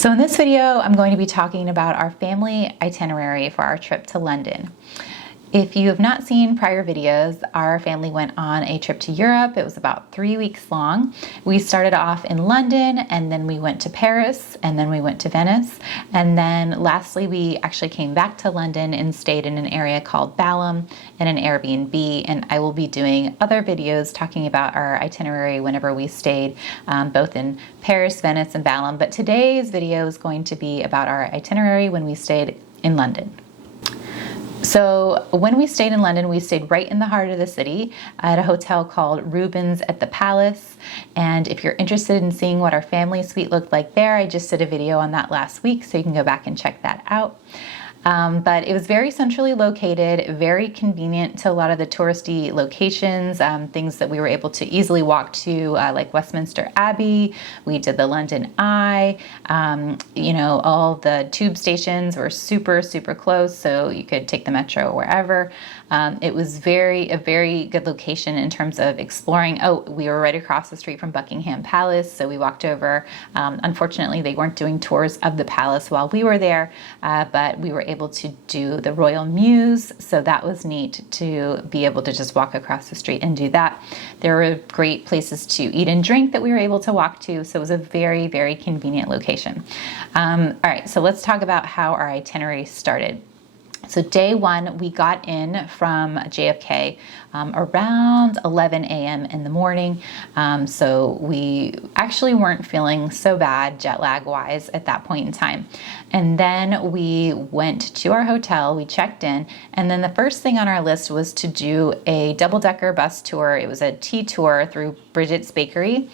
So in this video, I'm going to be talking about our family itinerary for our trip to London. If you have not seen prior videos, our family went on a trip to Europe. It was about 3 weeks long. We started off in London, and then we went to Paris, and then we went to Venice. And then lastly, we actually came back to London and stayed in an area called Balham in an Airbnb. And I will be doing other videos talking about our itinerary whenever we stayed, both in Paris, Venice, and Balham. But today's video is going to be about our itinerary when we stayed in London. So when we stayed in London, we stayed right in the heart of the city at a hotel called Rubens at the Palace. And if you're interested in seeing what our family suite looked like there, I just did a video on that last week, so you can go back and check that out. But it was very centrally located, very convenient to a lot of the touristy locations, things that we were able to easily walk to, like Westminster Abbey. We did the London Eye. All the tube stations were super, super close, so you could take the metro wherever. It was a very good location in terms of exploring. Oh, we were right across the street from Buckingham Palace, so we walked over. Unfortunately, they weren't doing tours of the palace while we were there, but we were able to do the Royal Mews, so that was neat to be able to just walk across the street and do that. There were great places to eat and drink that we were able to walk to, so it was a very, very convenient location. All right, so let's talk about how our itinerary started. So day one, we got in from JFK around 11 a.m. in the morning. So we actually weren't feeling so bad jet lag wise at that point in time. And then we went to our hotel, we checked in, and then the first thing on our list was to do a double-decker bus tour. It was a tea tour through Bridget's Bakery.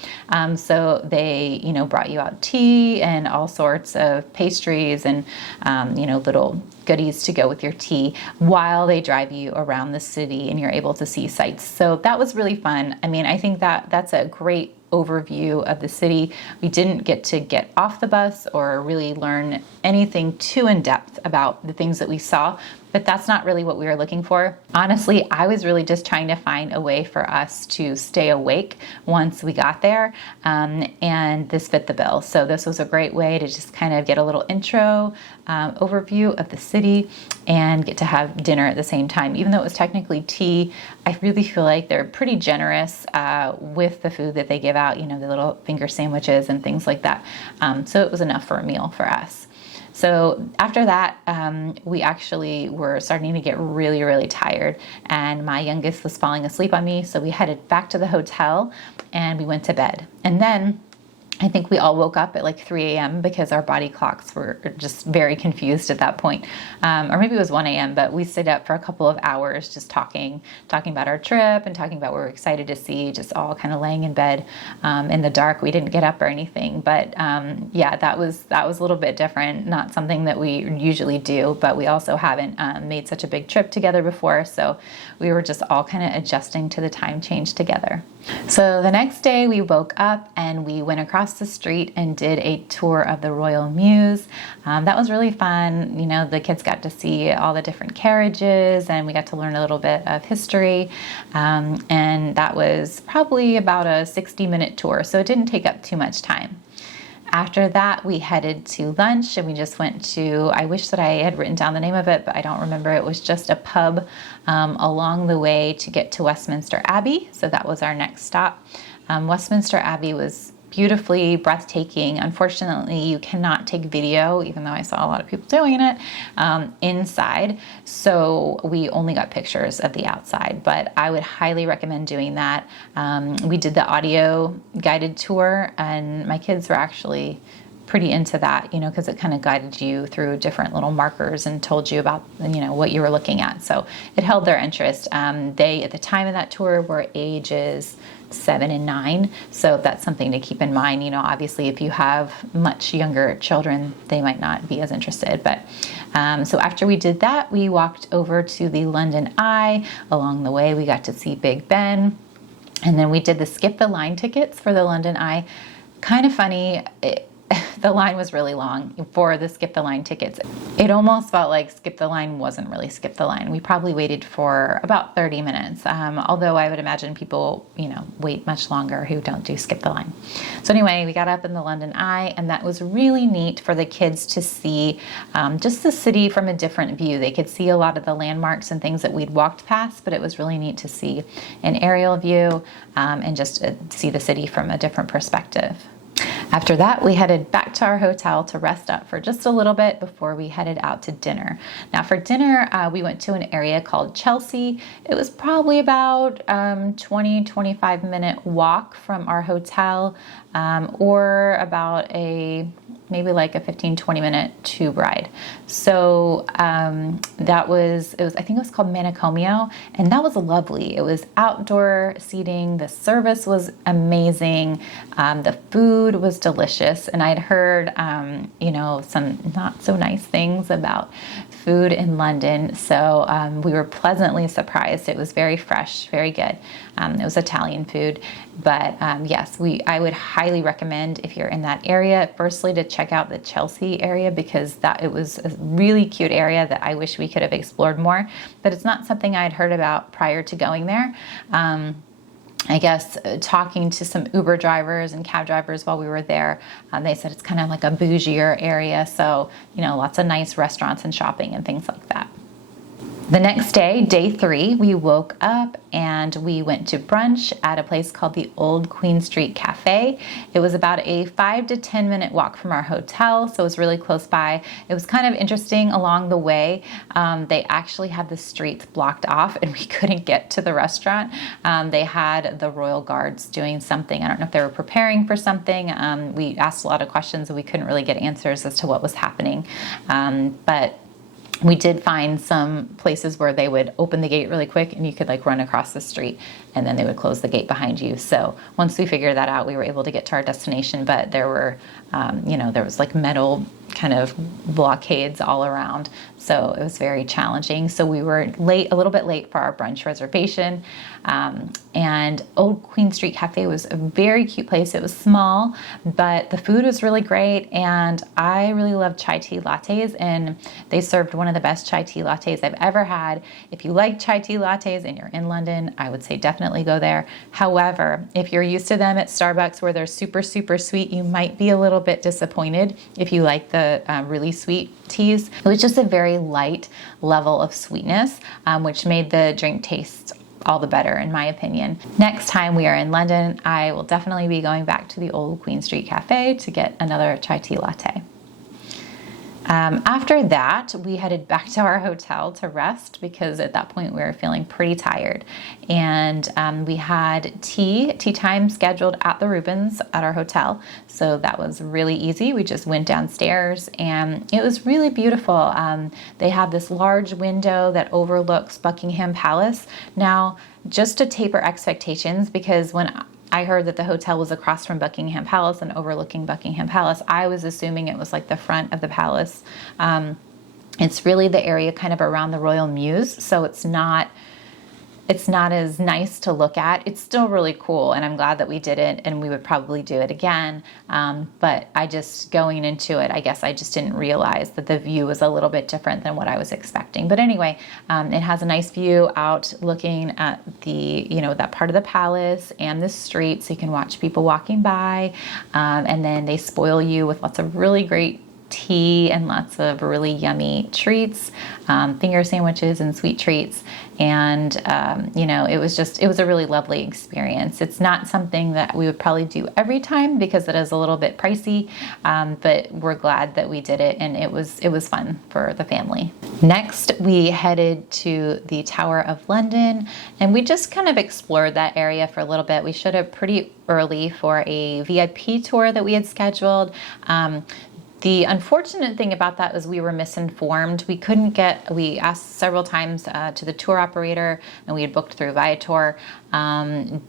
So they, brought you out tea and all sorts of pastries and, little goodies to go with your tea while they drive you around the city and you're able to see sights. So that was really fun. I mean, I think that's a great overview of the city. We didn't get to get off the bus or really learn anything too in depth about the things that we saw, but that's not really what we were looking for. Honestly, I was really just trying to find a way for us to stay awake once we got there, and this fit the bill. So this was a great way to just kind of get a little intro overview of the city and get to have dinner at the same time. Even though it was technically tea, I really feel like they're pretty generous with the food that they give out, the little finger sandwiches and things like that. So it was enough for a meal for us. So after that, we actually were starting to get really, really tired, and my youngest was falling asleep on me. So we headed back to the hotel and we went to bed. And then I think we all woke up at like 3 a.m. because our body clocks were just very confused at that point. Or maybe it was 1 a.m., but we stayed up for a couple of hours just talking about our trip and talking about what we're excited to see, just all kind of laying in bed in the dark. We didn't get up or anything, but that was a little bit different. Not something that we usually do, but we also haven't made such a big trip together before, so we were just all kind of adjusting to the time change together. So the next day we woke up and we went across the street and did a tour of the Royal Mews. That was really fun. The kids got to see all the different carriages and we got to learn a little bit of history. And that was probably about a 60-minute tour, so it didn't take up too much time. After that, we headed to lunch and we just went to, I wish that I had written down the name of it, but I don't remember. It was just a pub along the way to get to Westminster Abbey. So that was our next stop. Westminster Abbey was beautifully breathtaking. Unfortunately, you cannot take video, even though I saw a lot of people doing it, inside. So we only got pictures of the outside, but I would highly recommend doing that. We did the audio guided tour and my kids were actually pretty into that, because it kind of guided you through different little markers and told you about, what you were looking at. So it held their interest. They, at the time of that tour, were ages 7 and 9. So that's something to keep in mind. Obviously, if you have much younger children, they might not be as interested. But so after we did that, we walked over to the London Eye. Along the way, we got to see Big Ben. And then we did the skip the line tickets for the London Eye. Kind of funny. the line was really long for the skip the line tickets. It almost felt like skip the line wasn't really skip the line. We probably waited for about 30 minutes, although I would imagine people, wait much longer who don't do skip the line. So anyway, we got up in the London Eye, and that was really neat for the kids to see just the city from a different view. They could see a lot of the landmarks and things that we'd walked past, but it was really neat to see an aerial view and just see the city from a different perspective. After that, we headed back to our hotel to rest up for just a little bit before we headed out to dinner. Now for dinner, we went to an area called Chelsea. It was probably about 25 minute walk from our hotel, or about maybe like a 15-20 minute tube ride. So that was, I think it was called Manicomio, and that was lovely. It was outdoor seating. The service was amazing. The food was delicious. And I'd heard, some not so nice things about food in London. So we were pleasantly surprised. It was very fresh, very good. It was Italian food. But yes, I would highly recommend, if you're in that area, firstly to check out the Chelsea area, because it was a really cute area that I wish we could have explored more. But it's not something I had heard about prior to going there. I guess talking to some Uber drivers and cab drivers while we were there, they said it's kind of like a bougier area. So, lots of nice restaurants and shopping and things like that. The next day, day 3, we woke up and we went to brunch at a place called the Old Queen Street Cafe. It was about a 5 to 10 minute walk from our hotel, so it was really close by. It was kind of interesting along the way. They actually had the streets blocked off and we couldn't get to the restaurant. They had the Royal Guards doing something. I don't know if they were preparing for something. We asked a lot of questions and we couldn't really get answers as to what was happening. But we did find some places where they would open the gate really quick and you could run across the street, and then they would close the gate behind you. So once we figured that out, we were able to get to our destination, but there were, there was metal kind of blockades all around. So it was very challenging. So we were a little bit late for our brunch reservation. And Old Queen Street Cafe was a very cute place. It was small, but the food was really great. And I really love chai tea lattes, and they served one of the best chai tea lattes I've ever had. If you like chai tea lattes and you're in London, I would say definitely go there. However, if you're used to them at Starbucks where they're super, super sweet, you might be a little bit disappointed if you like the really sweet teas. It was just a very light level of sweetness, which made the drink taste all the better, in my opinion. Next time we are in London, I will definitely be going back to the Old Queen Street Cafe to get another chai tea latte. After that, we headed back to our hotel to rest, because at that point we were feeling pretty tired. And we had tea time scheduled at the Rubens at our hotel. So that was really easy. We just went downstairs and it was really beautiful. They have this large window that overlooks Buckingham Palace. Now, just to taper expectations, because when I heard that the hotel was across from Buckingham Palace and overlooking Buckingham Palace, I was assuming it was the front of the palace. It's really the area kind of around the Royal Mews, so it's not as nice to look at. It's still really cool, and I'm glad that we did it, and we would probably do it again. But going into it, I guess I just didn't realize that the view was a little bit different than what I was expecting. But anyway, it has a nice view out looking at the, that part of the palace and the street, so you can watch people walking by. And then they spoil you with lots of really great tea and lots of really yummy treats, finger sandwiches and sweet treats. And, it was a really lovely experience. It's not something that we would probably do every time because it is a little bit pricey, but we're glad that we did it, and it was fun for the family. Next, we headed to the Tower of London, and we just kind of explored that area for a little bit. We showed up pretty early for a VIP tour that we had scheduled. The unfortunate thing about that was we were misinformed. We asked several times to the tour operator, and we had booked through Viator,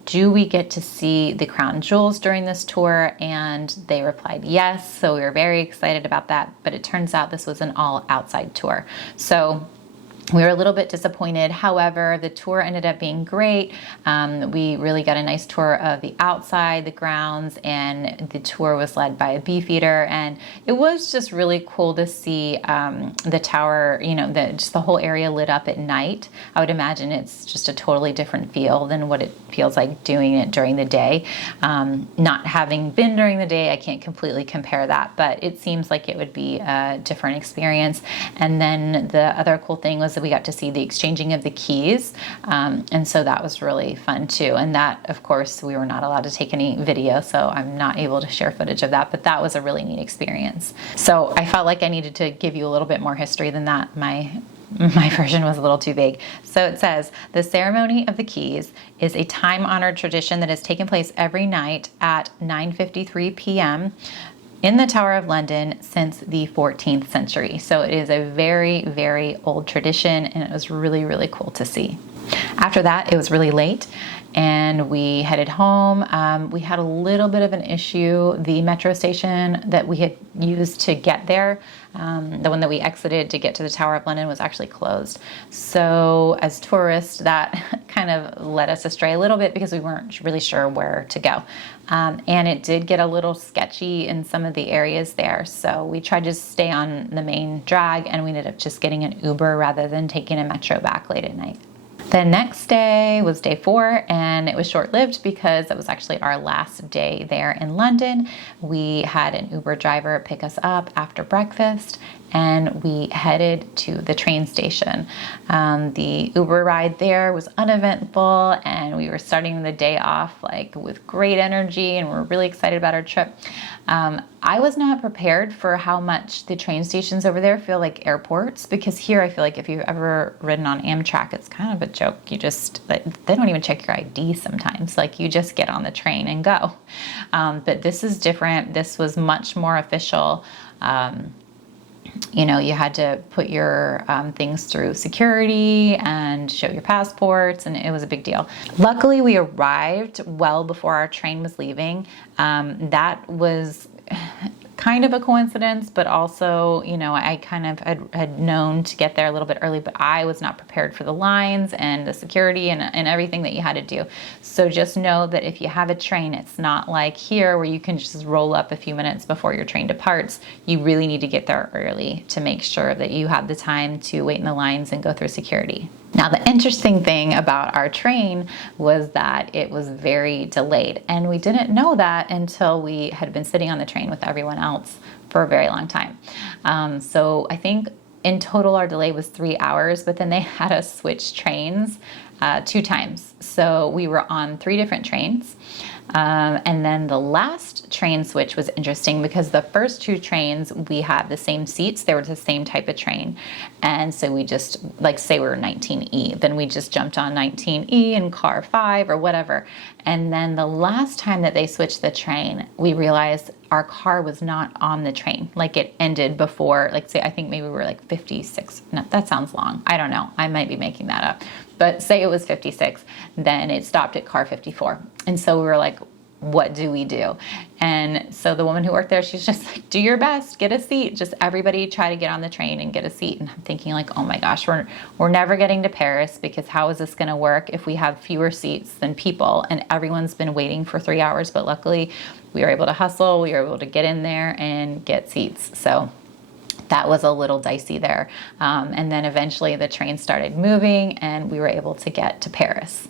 do we get to see the crown jewels during this tour? And they replied yes, so we were very excited about that, but it turns out this was an all outside tour. So We were a little bit disappointed. However, the tour ended up being great. We really got a nice tour of the outside, the grounds, and the tour was led by a beefeater. And it was just really cool to see the tower, just the whole area lit up at night. I would imagine it's just a totally different feel than what it feels like doing it during the day. Not having been during the day, I can't completely compare that, but it seems like it would be a different experience. And then the other cool thing was that we got to see the exchanging of the keys. And so that was really fun too. And that, of course, we were not allowed to take any video, so I'm not able to share footage of that, but that was a really neat experience. So I felt like I needed to give you a little bit more history than that. My version was a little too vague. So it says, the ceremony of the keys is a time-honored tradition that has taken place every night at 9:53 p.m. in the Tower of London since the 14th century. So it is a very, very old tradition, and it was really, really cool to see. After that, it was really late, and we headed home. We had a little bit of an issue. The metro station that we had used to get there, the one that we exited to get to the Tower of London, was actually closed. So as tourists, that kind of led us astray a little bit because we weren't really sure where to go. And it did get a little sketchy in some of the areas there. So we tried to stay on the main drag, and we ended up just getting an Uber rather than taking a metro back late at night. The next day was day 4, and it was short-lived because it was actually our last day there in London. We had an Uber driver pick us up after breakfast, and we headed to the train station. The Uber ride there was uneventful, and we were starting the day off with great energy, and we're really excited about our trip. I was not prepared for how much the train stations over there feel like airports, because here I feel like if you've ever ridden on Amtrak, it's kind of a joke. You just, they don't even check your ID sometimes. You just get on the train and go. But this is different. This was much more official. You had to put your things through security and show your passports, and it was a big deal. Luckily, we arrived well before our train was leaving. That was kind of a coincidence, but also, I kind of had known to get there a little bit early, but I was not prepared for the lines and the security and everything that you had to do. So just know that if you have a train, it's not like here where you can just roll up a few minutes before your train departs. You really need to get there early to make sure that you have the time to wait in the lines and go through security. Now, the interesting thing about our train was that it was very delayed, and we didn't know that until we had been sitting on the train with everyone else for a very long time. So I think in total our delay was 3 hours, but then they had us switch trains 2 times. So we were on 3 different trains. And then the last train switch was interesting because the first 2 trains, we had the same seats. They were the same type of train. And so we just, say we were 19E, then we just jumped on 19E and car 5 or whatever. And then the last time that they switched the train, we realized our car was not on the train. It ended before, say, I think maybe we were 56. No, that sounds long. I don't know. I might be making that up. But say it was 56, then it stopped at car 54. And so we were like, what do we do? And so the woman who worked there, she's just like, do your best, get a seat. Just everybody try to get on the train and get a seat. And I'm thinking oh my gosh, we're never getting to Paris, because how is this going to work if we have fewer seats than people and everyone's been waiting for 3 hours? But luckily we were able to hustle. We were able to get in there and get seats. So that was a little dicey there. And then eventually the train started moving and we were able to get to Paris.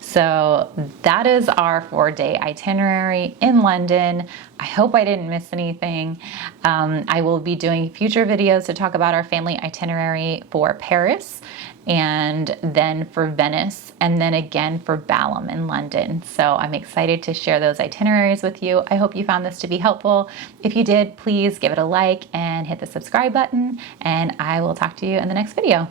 So that is our 4-day itinerary in London. I hope I didn't miss anything. I will be doing future videos to talk about our family itinerary for Paris, and then for Venice, and then again for Balham in London. So I'm excited to share those itineraries with you. I hope you found this to be helpful. If you did, please give it a like and hit the subscribe button, and I will talk to you in the next video.